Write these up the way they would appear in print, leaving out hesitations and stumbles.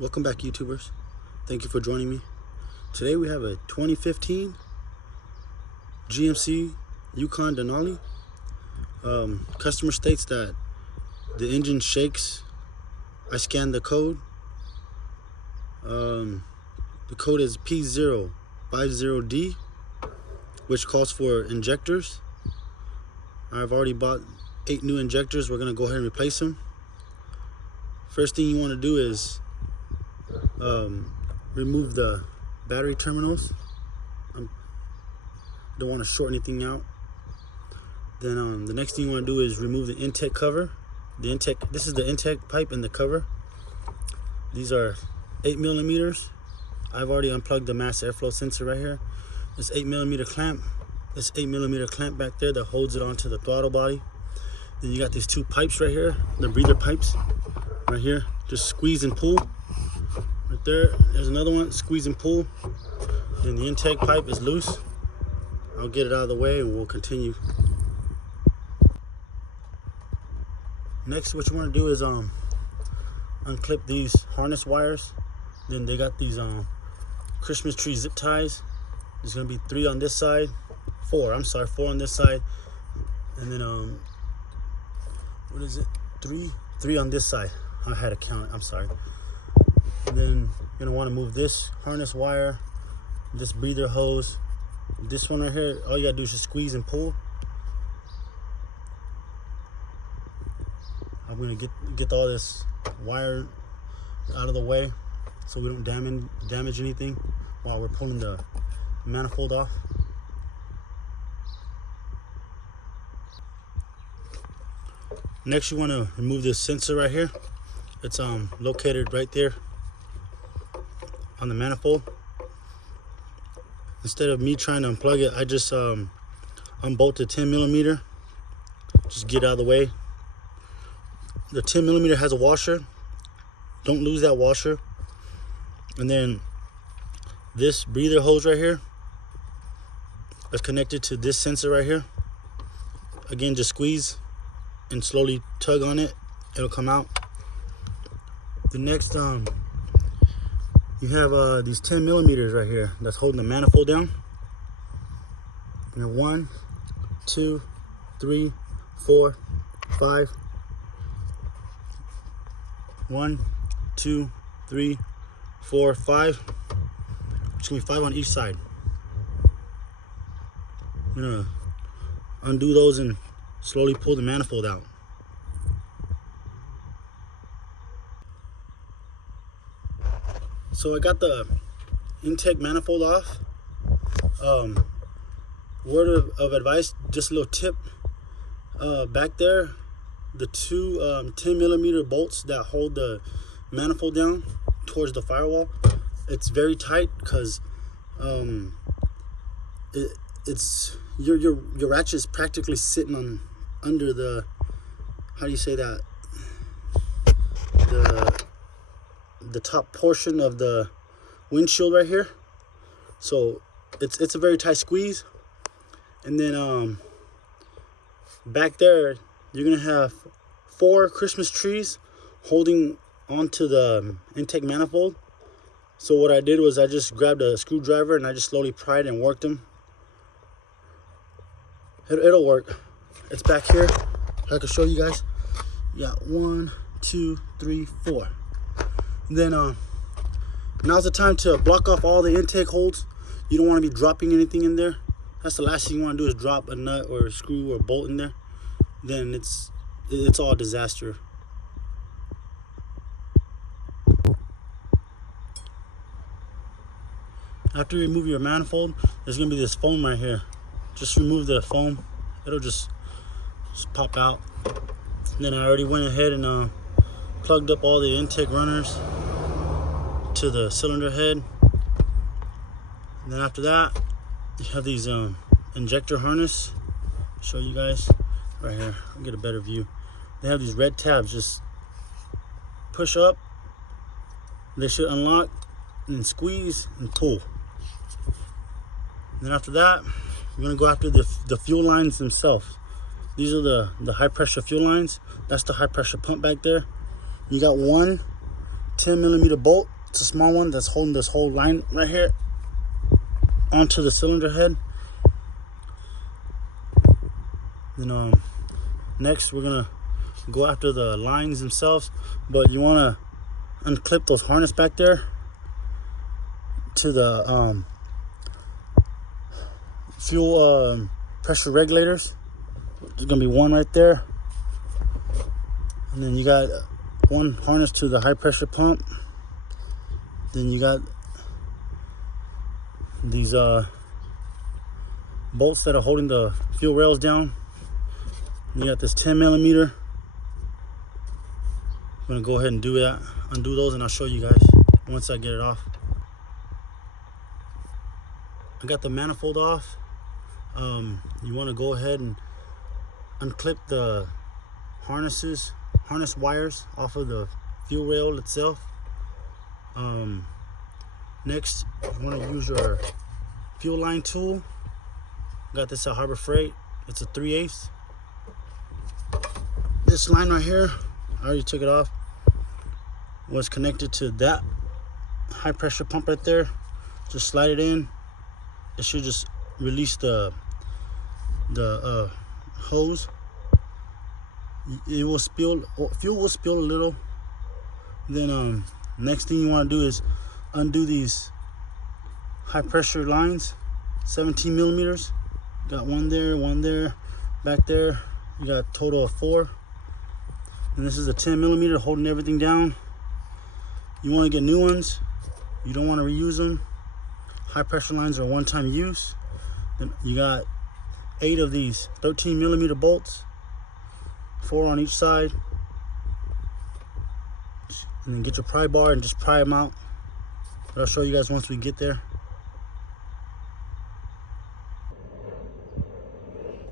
Welcome back, YouTubers. Thank you for joining me. Today we have a 2015 GMC Yukon Denali. Customer states that the engine shakes. I scanned the code. The code is P050D, which calls for injectors. I've already bought 8 new injectors. We're going to go ahead and replace them. First thing you want to do is remove the battery terminals. Don't want to short anything out. Then the next thing you want to do is remove the intake cover. This is the intake pipe and the cover. These are 8 millimeters. I've already unplugged the mass airflow sensor right here. This 8 millimeter clamp. This 8 millimeter clamp back there that holds it onto the throttle body. Then you got these 2 pipes right here, the breather pipes right here. Just squeeze and pull. Right there, there's another one, squeeze and pull. Then the intake pipe is loose. I'll get it out of the way and we'll continue. Next, what you want to do is unclip these harness wires. Then they got these Christmas tree zip ties. There's gonna be 3 on this side, 4 on this side, and then what is it? 3 on this side. I had to count it, I'm sorry. And then you're gonna want to move this harness wire, this breather hose, this one right here. All you gotta do is just squeeze and pull. I'm gonna get all this wire out of the way so we don't damage anything while we're pulling the manifold off. Next, you want to remove this sensor right here. It's located right there on the manifold. Instead of me trying to unplug it, I just unbolt the 10 millimeter. Just get out of the way. The 10 millimeter has a washer. Don't lose that washer. And then this breather hose right here is connected to this sensor right here. Again, just squeeze and slowly tug on it. It'll come out. The next, you have these 10 millimeters right here that's holding the manifold down. You know, 1, 2, 3, 4, 5. 1, 2, 3, 4, 5. It's gonna be 5 on each side. I'm gonna undo those and slowly pull the manifold out. So I got the intake manifold off. Word of advice, just a little tip. Back there, the 2 10 millimeter bolts that hold the manifold down towards the firewall, it's very tight because it's your ratchet is practically sitting under the, how do you say that, the top portion of the windshield right here. So it's a very tight squeeze. And then back there you're gonna have 4 Christmas trees holding onto the intake manifold. So what I did was I just grabbed a screwdriver and I just slowly pried and worked them. It'll work. It's back here. I can show you guys. Yeah, 1, 2, 3, 4. And then now's the time to block off all the intake holes. You don't want to be dropping anything in there. That's the last thing you want to do is drop a nut or a screw or a bolt in there. Then it's all a disaster. After you remove your manifold, there's gonna be this foam right here. Just remove the foam. It'll just pop out. And then I already went ahead and plugged up all the intake runners to the cylinder head. And then after that, you have these injector harness. Show you guys right here. I'll get a better view. They have these red tabs. Just push up. They should unlock and then squeeze and pull. And then after that, we're gonna go after the fuel lines themselves. These are the high pressure fuel lines. That's the high pressure pump back there. You got 1, 10mm bolt. It's a small one that's holding this whole line right here onto the cylinder head. Then next we're gonna go after the lines themselves, but you want to unclip those harness back there to the fuel pressure regulators. There's gonna be one right there, and then you got one harness to the high pressure pump. Then you got these bolts that are holding the fuel rails down. You got this 10mm. I'm gonna go ahead and do that, undo those, and I'll show you guys once I get it off. I got the manifold off. You want to go ahead and unclip the harness wires off of the fuel rail itself. Next, you want to use your fuel line tool. Got this at Harbor Freight. It's a 3/8. This line right here, I already took it off, was connected to that high pressure pump right there. Just slide it in. It should just release the hose. It will spill, fuel will spill a little. Then next thing you want to do is undo these high pressure lines, 17mm. Got one there, back there. You got a total of 4. And this is a 10mm holding everything down. You want to get new ones. You don't want to reuse them. High pressure lines are one-time use. Then you got 8 of these 13mm bolts, 4 on each side. And then get your pry bar and just pry them out. But I'll show you guys once we get there.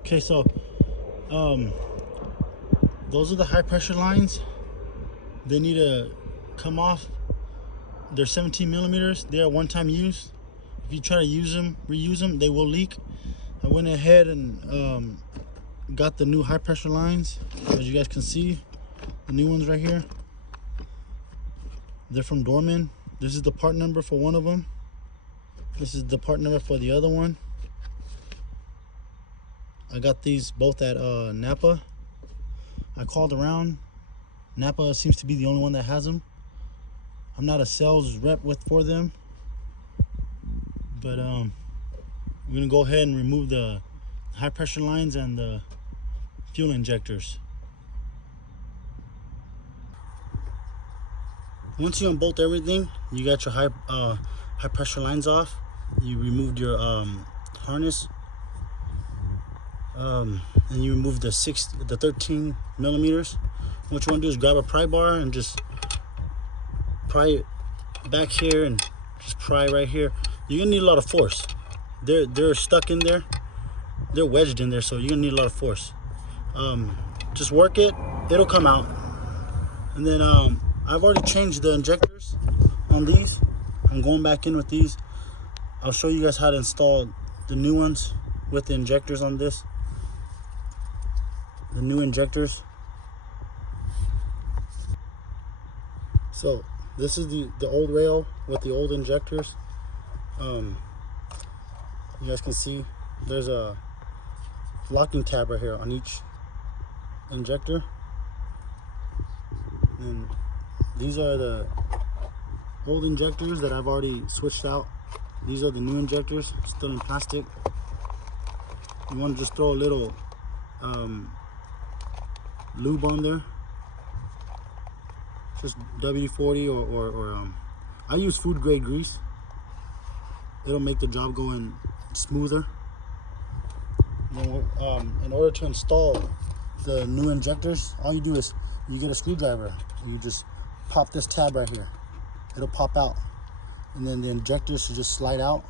Okay, so those are the high pressure lines. They need to come off. They're 17mm. They are one-time use. If you try to use them, reuse them, they will leak. I went ahead and got the new high pressure lines, as you guys can see, the new ones right here. They're from Dorman. This is the part number for one of them. This is the part number for the other one. I got these both at Napa. I called around. Napa seems to be the only one that has them. I'm not a sales rep for them, but we're gonna go ahead and remove the high pressure lines and the fuel injectors. Once you unbolt everything, you got your high pressure lines off. You removed your harness, and you removed the 13mm. What you want to do is grab a pry bar and just pry it back here and just pry right here. You're gonna need a lot of force. They're stuck in there. They're wedged in there, so you're gonna need a lot of force. Just work it. It'll come out. And then I've already changed the injectors on these. I'm going back in with these. I'll show you guys how to install the new ones with the injectors on this. The new injectors. So this is the old rail with the old injectors. You guys can see there's a locking tab right here on each injector. And these are the old injectors that I've already switched out. These are the new injectors, still in plastic. You want to just throw a little lube on there. Just WD-40 or I use food grade grease. It'll make the job go in smoother. Then, in order to install the new injectors, all you do is you get a screwdriver. You just pop this tab right here. It'll pop out, and then the injectors should just slide out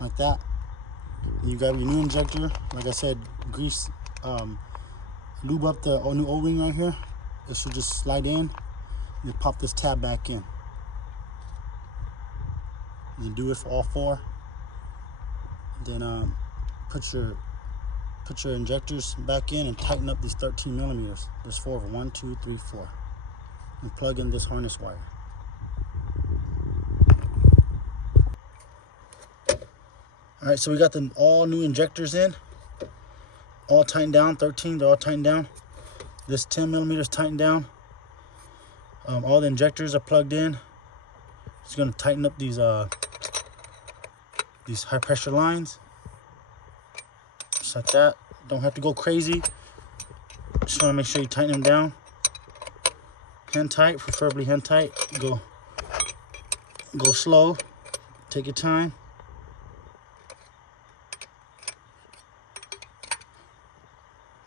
like that. And you got your new injector. Like I said, grease, lube up the new O-ring right here. It should just slide in. You pop this tab back in. You do it for all 4. Then put your injectors back in and tighten up these 13mm. There's 4 of them. 1, 2, 3, 4. And plug in this harness wire. All right, so we got the all new injectors in, all tightened down. 13, they're all tightened down. This 10 millimeters tightened down. All the injectors are plugged in. It's gonna tighten up these high pressure lines, just like that. Don't have to go crazy. Just want to make sure you tighten them down. Hand tight, preferably hand tight. Go slow. Take your time.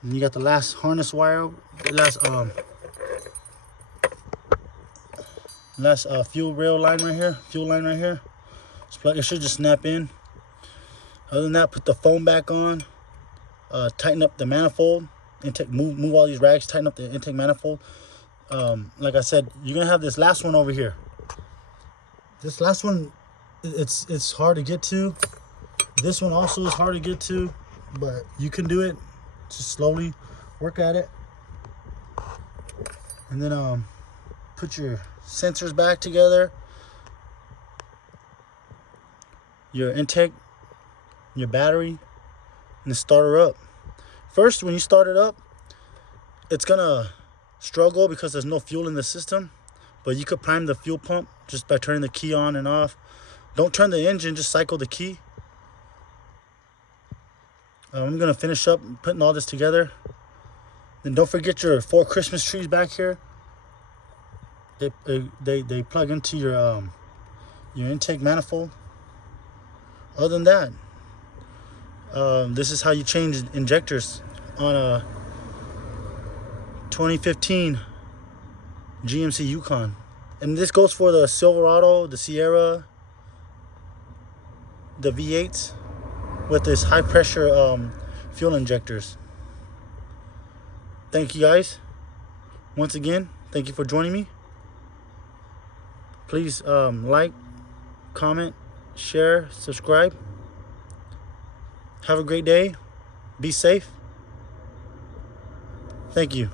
And you got the last harness wire, the last fuel rail line right here, fuel line right here. It should just snap in. Other than that, put the foam back on. Tighten up the manifold. Intake, move all these rags. Tighten up the intake manifold. Like I said, you're gonna have this last one over here. This last one, it's hard to get to. This one also is hard to get to, but you can do it. Just slowly work at it, and then put your sensors back together. Your intake, your battery, and start her up. First, when you start it up, it's gonna struggle because there's no fuel in the system, but you could prime the fuel pump just by turning the key on and off. Don't turn the engine, just cycle the key. I'm gonna finish up putting all this together. Then don't forget your 4 Christmas trees back here. They plug into your intake manifold. Other than that, this is how you change injectors on a 2015 GMC Yukon. And this goes for the Silverado, the Sierra, the V8s with this high pressure fuel injectors. Thank you guys. Once again, thank you for joining me. Please like, comment, share, subscribe. Have a great day. Be safe. Thank you.